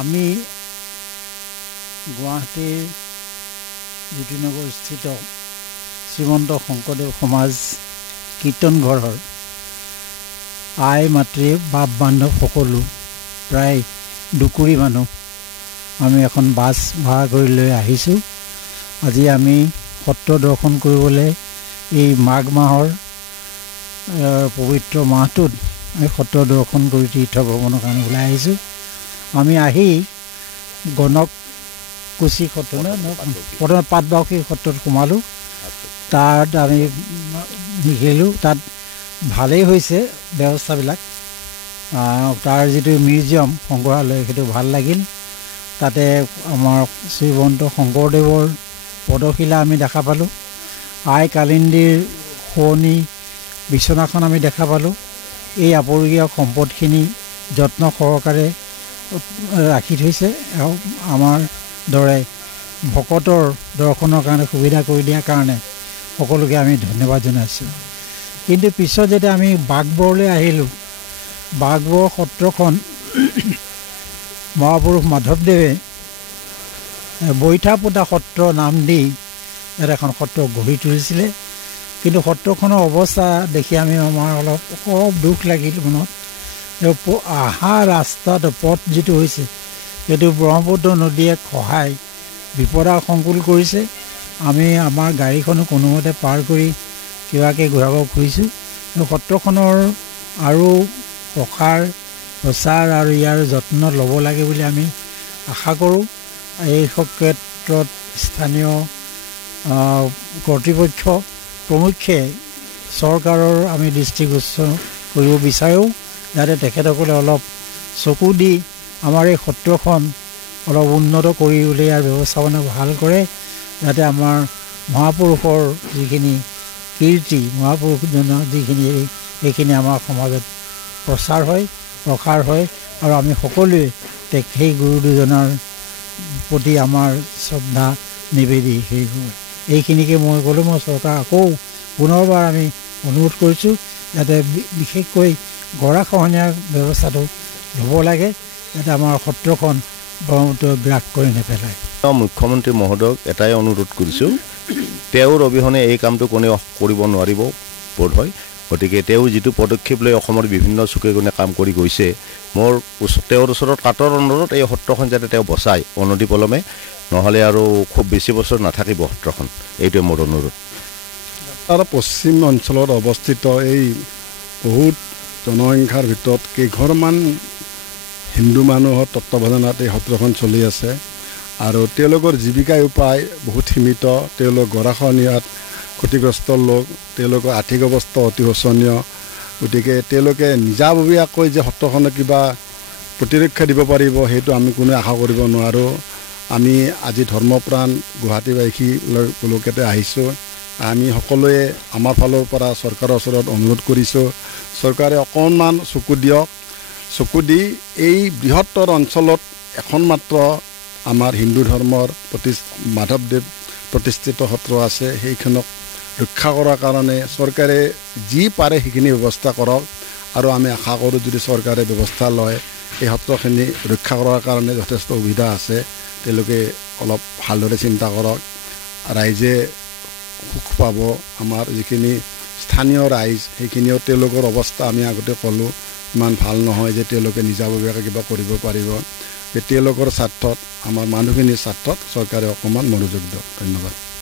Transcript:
আমি গুৱাহাটীৰ জ্যোতিনগৰ স্থিত শ্ৰীমন্ত শংকৰদেৱ সমাজ কীৰ্তন ঘৰৰ আই মাতৃ বাপ বান্ধৱ সকলো প্ৰায় দুকুৰি মানুহ আমি এখন বাছ ভাড়া কৰি লৈ আহিছোঁ। আজি আমি সত্ৰ দৰ্শন কৰিবলৈ এই মাঘ মাহৰ পবিত্ৰ মাহটোত আমি সত্ৰ দৰ্শন কৰি তীৰ্থ ভ্ৰমণৰ কাৰণে ওলাই আহিছোঁ। আমি আহি গণকুচি সত্ৰ প্ৰথমে পাটবাউসী সত্ৰত সোমালোঁ। তাত আমি শিকিলোঁ, তাত ভালেই হৈছে ব্যৱস্থাবিলাক। তাৰ যিটো মিউজিয়াম সংগ্ৰহালয় সেইটো ভাল লাগিল। তাতে আমাৰ শ্ৰীমন্ত শংকৰদেৱৰ পদশিলা আমি দেখা পালোঁ। আই কালিন্দীৰ শুৱনি বিচনাখন আমি দেখা পালোঁ। এই আপুৰুগীয়া সম্পদখিনি যত্ন সহকাৰে ৰাখি থৈছে। আমাৰ দৰে ভকতৰ দৰ্শনৰ কাৰণে সুবিধা কৰি দিয়াৰ কাৰণে সকলোকে আমি ধন্যবাদ জনাইছোঁ। কিন্তু পিছত যেতিয়া আমি বাঘবৰলৈ আহিলোঁ, বাঘবৰ সত্ৰখন মহাপুৰুষ মাধৱদেৱে বৈঠা পোতা সত্ৰ নাম দি ইয়াত এখন সত্ৰ গঢ়ি তুলিছিলে। কিন্তু সত্ৰখনৰ অৱস্থা দেখি আমাৰ অলপ দুখ লাগিল মনত। অহা ৰাস্তাত পথ যিটো হৈছে সেইটো ব্ৰহ্মপুত্ৰ নদীয়ে খহাই বিপদাশংকুল কৰিছে। আমি আমাৰ গাড়ীখনো কোনোমতে পাৰ কৰি কিবাকৈ ঘূৰাব খুজিছোঁ। সত্ৰখনৰ আৰু প্ৰচাৰ আৰু ইয়াৰ যত্ন ল'ব লাগে বুলি আমি আশা কৰোঁ। এই ক্ষেত্ৰত স্থানীয় কৰ্তৃপক্ষ প্ৰমুখ্যে চৰকাৰৰ আমি দৃষ্টিগোচৰ কৰিব বিচাৰোঁ, যাতে তেখেতসকলে অলপ চকু দি আমাৰ এই সত্ৰখন অলপ উন্নত কৰি উলিয়াই ইয়াৰ ব্যৱস্থাপনা ভাল কৰে, যাতে আমাৰ মহাপুৰুষৰ যিখিনি কীৰ্তি, মহাপুৰুষজনৰ যিখিনি এইখিনি আমাৰ সমাজত প্ৰচাৰ হয়, প্ৰসাৰ হয় আৰু আমি সকলোৱে সেই গুৰু দুজনৰ প্ৰতি আমাৰ শ্ৰদ্ধা নিবেদি এইখিনিকে মই ক'লোঁ। মই চৰকাৰ আকৌ পুনৰবাৰ আমি অনুৰোধ কৰিছোঁ যাতে বিশেষকৈ গৰাখহনীয়াৰ ব্যৱস্থাটো ল'ব লাগে, যাতে আমাৰ সত্ৰখন ব্ৰহ্মপুত্ৰ গ্ৰাস কৰি নেপেলায়। মুখ্যমন্ত্ৰী মহোদয়ক এটাই অনুৰোধ কৰিছোঁ, তেওঁৰ অবিহনে এই কামটো কোনেও কৰিব নোৱাৰিব বোধ হয়। গতিকে তেওঁ যিটো পদক্ষেপ লৈ অসমৰ বিভিন্ন চুকে কোণে কাম কৰি গৈছে, মোৰ তেওঁৰ ওচৰত কাটৰ অনুৰোধ এই সত্ৰখন যাতে তেওঁ বচায় অনতিপলমে, নহ'লে আৰু খুব বেছি বছৰ নাথাকিব সত্ৰখন। এইটোৱে মোৰ অনুৰোধ। তাৰ পশ্চিম অঞ্চলত অৱস্থিত এই বহুত জনসংখ্যাৰ ভিতৰত কেইঘৰমান হিন্দু মানুহৰ তত্বাৱধানত এই সত্ৰখন চলি আছে আৰু তেওঁলোকৰ জীৱিকা উপায় বহুত সীমিত। তেওঁলোক গৰাখহনীয়াত ক্ষতিগ্ৰস্ত লোক, তেওঁলোকৰ আৰ্থিক অৱস্থা অতি শোচনীয়। গতিকে তেওঁলোকে নিজাববীয়াকৈ যে সত্ৰখনক কিবা প্ৰতিৰক্ষা দিব পাৰিব সেইটো আমি কোনেও আশা কৰিব নোৱাৰোঁ। আমি আজি ধৰ্মপ্ৰাণ গুৱাহাটীবাসী লোকতে আহিছোঁ। আমি সকলোৱে আমাৰ ফালৰ পৰা চৰকাৰৰ ওচৰত অনুৰোধ কৰিছোঁ, চৰকাৰে অকণমান চকু দিয়ক। চকু দি এই বৃহত্তৰ অঞ্চলত এখন মাত্ৰ আমাৰ হিন্দু ধৰ্মৰ মাধৱদেৱ প্ৰতিষ্ঠিত সত্ৰ আছে, সেইখনক ৰক্ষা কৰাৰ কাৰণে চৰকাৰে যি পাৰে সেইখিনি ব্যৱস্থা কৰক। আৰু আমি আশা কৰোঁ যদি চৰকাৰে ব্যৱস্থা লয়, এই সত্ৰখিনি ৰক্ষা কৰাৰ কাৰণে যথেষ্ট সুবিধা আছে। তেওঁলোকে অলপ ভালদৰে চিন্তা কৰক, ৰাইজে সুখ পাব। আমাৰ যিখিনি স্থানীয় ৰাইজ সেইখিনিও তেওঁলোকৰ অৱস্থা আমি আগতে ক'লোঁ ইমান ভাল নহয় যে তেওঁলোকে নিজাববীয়াকৈ কিবা কৰিব পাৰিব। তেওঁলোকৰ স্বাৰ্থত, আমাৰ মানুহখিনিৰ স্বাৰ্থত চৰকাৰে অকণমান মনোযোগ দিয়ক। ধন্যবাদ।